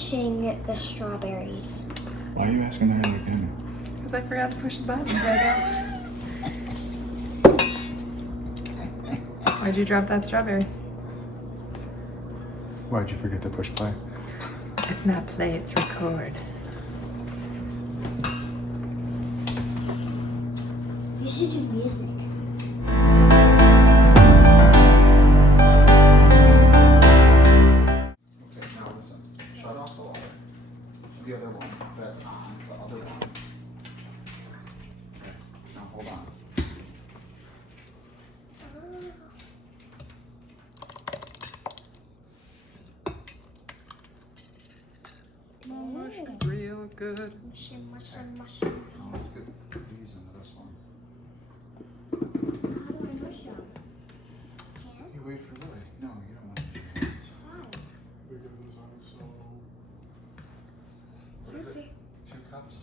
mashing the strawberries. Why are you asking that in the beginning? Because I forgot to push the button. Why'd you drop that strawberry? Why'd you forget to push play? It's not play, it's record. You should do music. Okay, now listen. Shut off the water. The other one that's on, the other one. Okay, now hold on. Mush real good. Mushing. Now let's get these into this one. How do I mush them? Hands? You wait for Lily. No, you don't want to do that. Why? Because I'm so... What is it? 2 cups?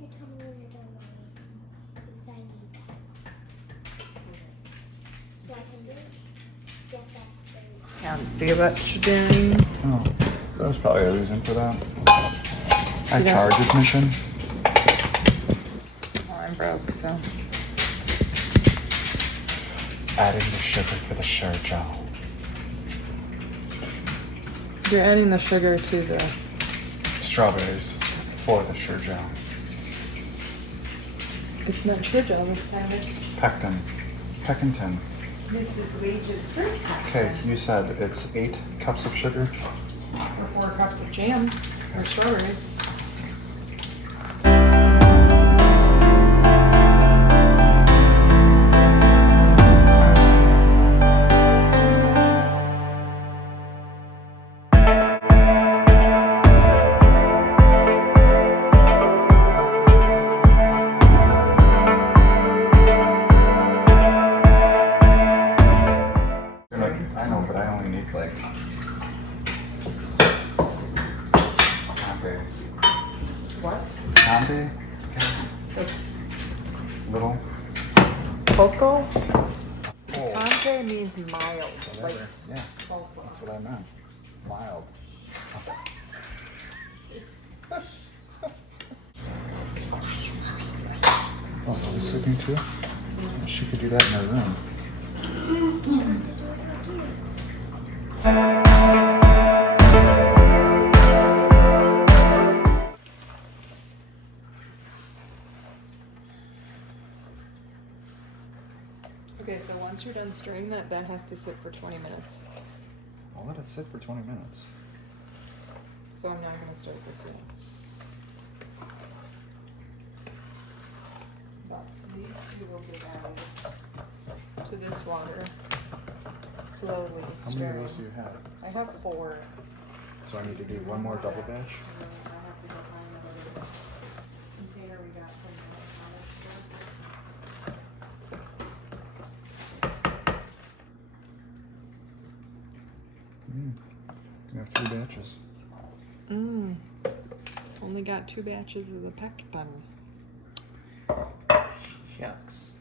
You tell me when you're done, Mommy. Because I need that. So I can do it? Yes, that's good. Can't see what you're doing. Oh, that was probably a reason for that. I Yeah. charge admission. Oh, I'm broke, so. Adding the sugar for the sugar gel. You're adding the sugar to the. Strawberries for the sugar gel. It's not sugar gel this time. It's. Pectin. Pectintin. This is Wages fruit. Okay, you said it's 8 cups of sugar. Or 4 cups of jam or strawberries. I know, but I only need like Conte. What? Conte? It's Little. cocoa. Oh, Conte means mild. Like whatever. Yeah, salsa. that's what I meant. Mild. Oh, Lily's sleeping too? She could do that in her room. Okay, so once you're done stirring that, that has to sit for 20 minutes. I'll let it sit for 20 minutes. So I'm not going to start this yet. But these 2 will get added to this water slowly. How many of stirring. those do you have? I have 4. So I need to do one more double batch? And then I have to go find another container we got from the You have 3 batches. Only got 2 batches of the pectin. Yucks.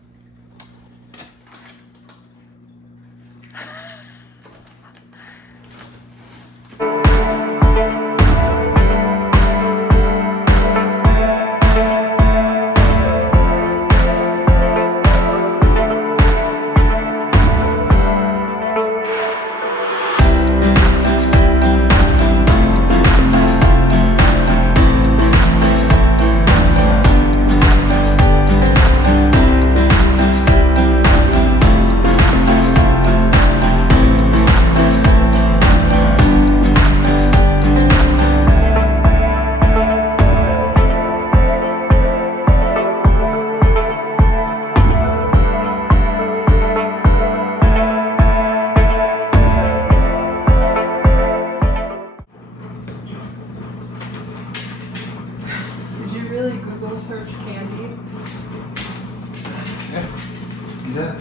Really Google search candy? Is it?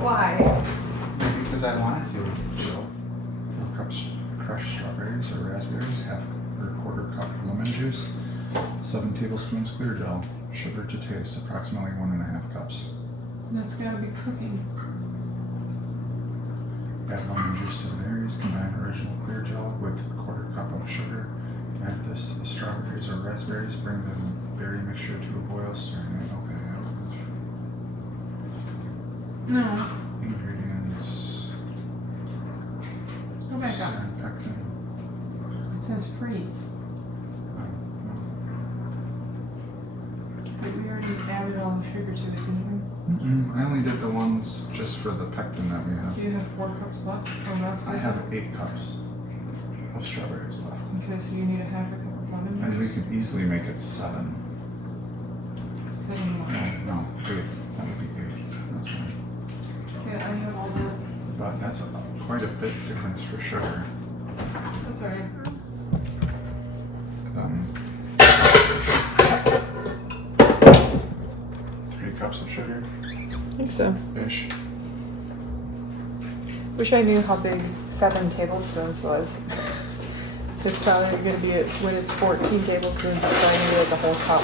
Why? Because I wanted to. Jill. 4 cups crushed strawberries or raspberries, half or quarter cup lemon juice, 7 tablespoons clear gel, sugar to taste, approximately 1.5 cups. That's gotta be cooking. Add lemon juice to the berries. Combine original clear gel with quarter cup of sugar. Add this to the strawberries or raspberries. Bring the berry mixture to a boil. Stirring it. Okay. No. Ingredients. Go back up. Sarin, pectin. It says freeze. But we already added all the sugar to it, didn't I only did the ones just for the pectin that we have. we? Do you have 4 cups left? Or left? I have 8 cups of strawberries left. Okay, so you need a half a cup of lemon And juice? we could easily make it 7. 7 more. No, 8. That would be 8. That's fine. Okay, I have all that. But that's quite a bit difference for sugar. That's alright. 3 cups of sugar I think so. ish. Wish I knew how big 7 tablespoons was. It's probably going to be, when it's 14 tablespoons, it's probably going to be like a whole cup.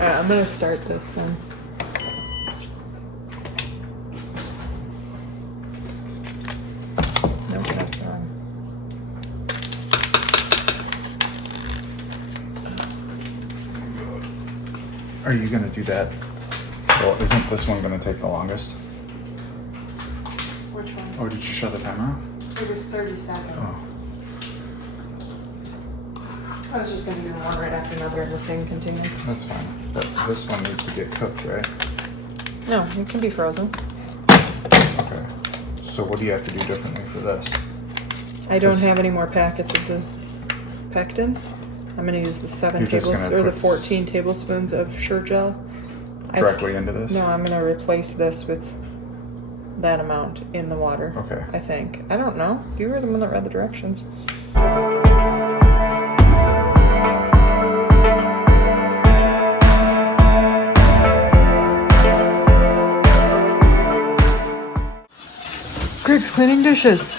Alright, I'm going to start this then. Nope, that's wrong. Are you gonna do that? Well, isn't this one gonna take the longest? Which one? Or did you shut the timer off? It was 30 seconds. Oh. I was just going to do one right after another and the same continue. That's fine. But this one needs to get cooked, right? No, it can be frozen. Okay. So what do you have to do differently for this? I don't have any more packets of the pectin. I'm going to use the 7 You're just tablespoons gonna or the put 14 tablespoons of Sure Gel. Directly into this? No, I'm going to replace this with that amount in the water. Okay. I think. I don't know. You were the one that read the directions. Greg's cleaning dishes.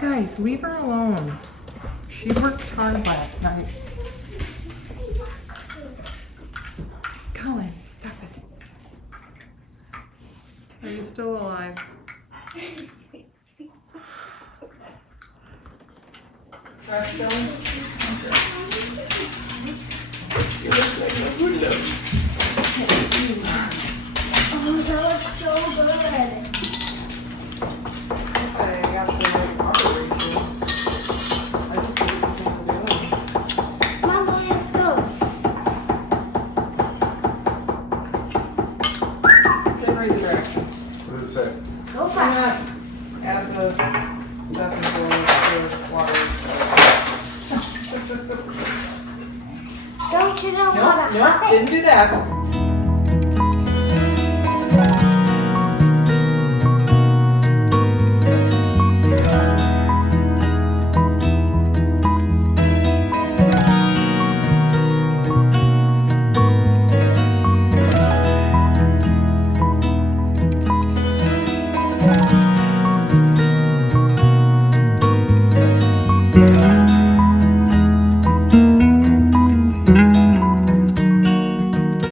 Guys, leave her alone. She worked hard last night. Colin, stop it. Are you still alive? Trash done? You look like a hula. Oh, that looks so good. want to Nope, hide. didn't do that.